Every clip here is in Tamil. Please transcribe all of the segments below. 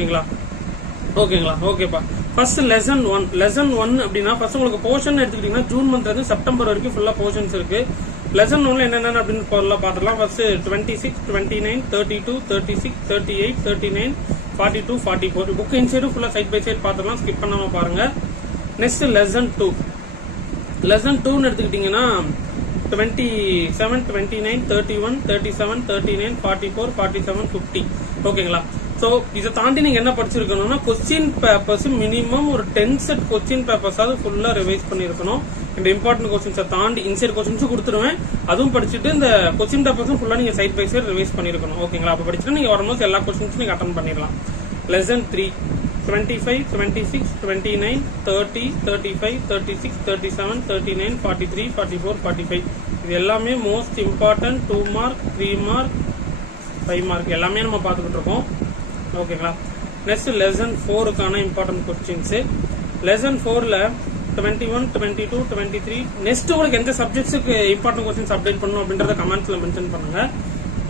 ஓகேங்களா ஓகேங்களா ஓகேப்பா. ஃபர்ஸ்ட் லெசன் 1 அப்படின்னா ஃபர்ஸ்ட் உங்களுக்கு போர்ஷன் எடுத்துக்கிட்டீங்கன்னா ஜூன் மந்த்ல இருந்து செப்டம்பர் வரைக்கும் ஃபுல்லா போர்ஷன்ஸ் இருக்கு. லெசன் 1ல என்னென்ன அப்படின்னு பார்த்துலாம். ஃபர்ஸ்ட் 26, 29, 32, 36, 38, 39, 42, 44 புக் இன்சைடு ஃபுல்லா சைட் பை சைட் பார்த்துலாம், ஸ்கிப் பண்ணாம பாருங்க. நெக்ஸ்ட் லெசன் 2 எடுத்துக்கிட்டீங்கன்னா 27, 29, 31, 37, 39, 44, 47, 50 ஓகேங்களா. சோ இதை தாண்டி நீங்க என்ன படிச்சிருக்கணும்னா கொஸ்டின் பேப்பர்ஸ் மினிமம் ஒரு 10 செட் கொஸ்டின் பேப்பர்ஸாவது ஃபுல்லா ரிவைஸ் பண்ணிருக்கணும். இந்த இம்பார்ட்டன்ட் கொஸ்டின்ஸை தாண்டி இன்சைட் கொஸ்டின்ஸும் கொடுத்துருவேன், அதுவும் படிச்சுட்டு இந்த கொஸ்டின் பேப்பர்ஸும் ஃபுல்லா நீங்க சைட் பை சைட் ரிவைஸ் பண்ணிருக்கணும். ஓகேங்களா. அப்ப படிச்சுட்டு நீங்க வரும்போது எல்லா கொஸ்டின்ஸும் நீங்க அட்டன் பண்ணிடலாம். லெசன் 3 25, 26, 29, 30, 35, 36, 37, 39, 43, 44, 45 இது எல்லாமே most important 2 mark 3 mark 5 mark எல்லாமே நம்ம பார்த்துக்கிட்டு இருக்கோம். ஓகேங்களா. நெக்ஸ்ட் லெசன் 4க்கான இம்பார்ட்டன்ட் கொஸ்டின்ஸ். லெசன் 4ல 21, 22, 23 நெக்ஸ்ட் உங்களுக்கு எந்த சப்ஜெக்ட்ஸுக்கு இம்பார்ட்டன்ட் கொஸ்டின்ஸ் அப்டேட் பண்ணணும் அப்படின்றத கமெண்ட்ஸ்ல மென்ஷன் பண்ணுங்க.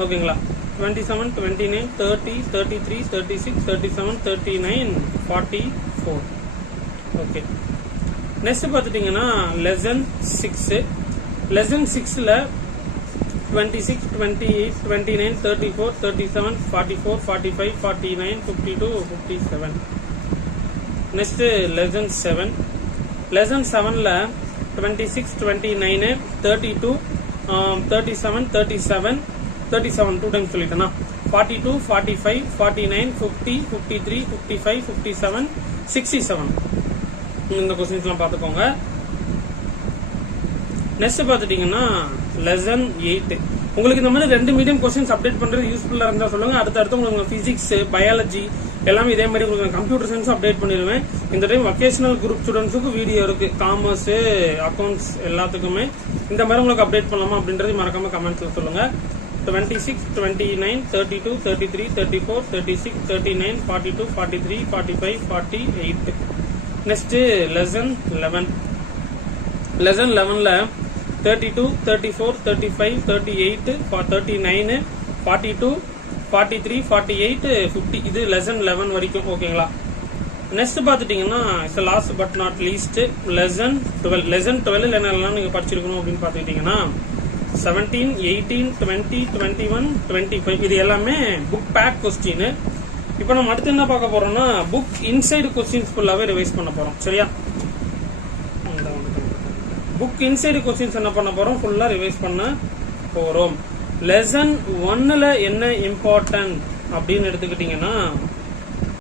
ஓகேங்களா. 27, 29, 30, 33, 36, 37, 39, 44 ஓகே. நெக்ஸ்ட் பார்த்துட்டீங்கன்னா lesson 6. Lesson 6ல 26, 28, 29, 34, 37, 44, 45, 49, 52, 57 next lesson 7. Lesson 7ல 26, 29, 32, 37, 37 2 டைம்ஸ் சொல்லிட்டேன்னா 42, 45, 49, 50, 53, 55, 57, 67 இந்த கொஸ்டின்ஸ் எல்லாம் பார்த்துக்கோங்க. நெக்ஸ்ட் பார்த்துட்டீங்கன்னா லெசன் 8 உங்களுக்கு இந்த மாதிரி 2 மீடியம் கொஸ்டின்ஸ் அப்டேட் பண்றது யூஸ்ஃபுல்லா இருந்தா சொல்லுங்க. அடுத்தடுத்து உங்களுக்கு பிசிக்ஸ், பயாலஜி எல்லாமே இதே மாதிரி உங்களுக்கு கம்ப்யூட்டர் சயின்ஸ் அப்டேட் பண்ணிடுவேன். இந்த டைம் வொகேஷனல் குரூப் ஸ்டூடெண்ட்ஸுக்கு வீடியோ இருக்கு, காமர்ஸ், அக்கௌண்ட்ஸ் எல்லாத்துக்குமே இந்த மாதிரி உங்களுக்கு அப்டேட் பண்ணலாமா அப்படின்றது மறக்காம கமெண்ட்ஸ்ல சொல்லுங்க. 26, 29, 32, 33, 34, 36, 39, 42, 43, 45, 48 நெக்ஸ்ட் லெசன் 11. லெசன் 11ல 32, 34, 35, 38, 39, 42, 43, 48, 50 இது லெசன் 11 வரைக்கும். ஓகேங்களா. நெக்ஸ்ட் பாத்துட்டீங்கன்னா last but not least lesson 12. Lesson 12 என்னெல்லாம் நீங்க படிச்சிருக்கணும் அப்படின்னு பாத்துக்கிட்டீங்கன்னா 17, 18, 20, 21, 25 இது எல்லாமே புக் பேக் கொஸ்டின். இப்போ நம்ம அடுத்து என்ன பார்க்க போறோம்னா புக் இன்சைடு கொஸ்டின்ஸ் ஃபுல்லாவே ரிவைஸ் பண்ண போறோம். சரியா. புக் இன்சைடு கொஸ்டின்ஸ் என்ன பண்ண போறோம், ஃபுல்லா ரிவைஸ் பண்ண போறோம். லெசன் 1ல என்ன இம்பார்ட்டன்ட் அப்படின்னு எடுத்துக்கிட்டீங்கன்னா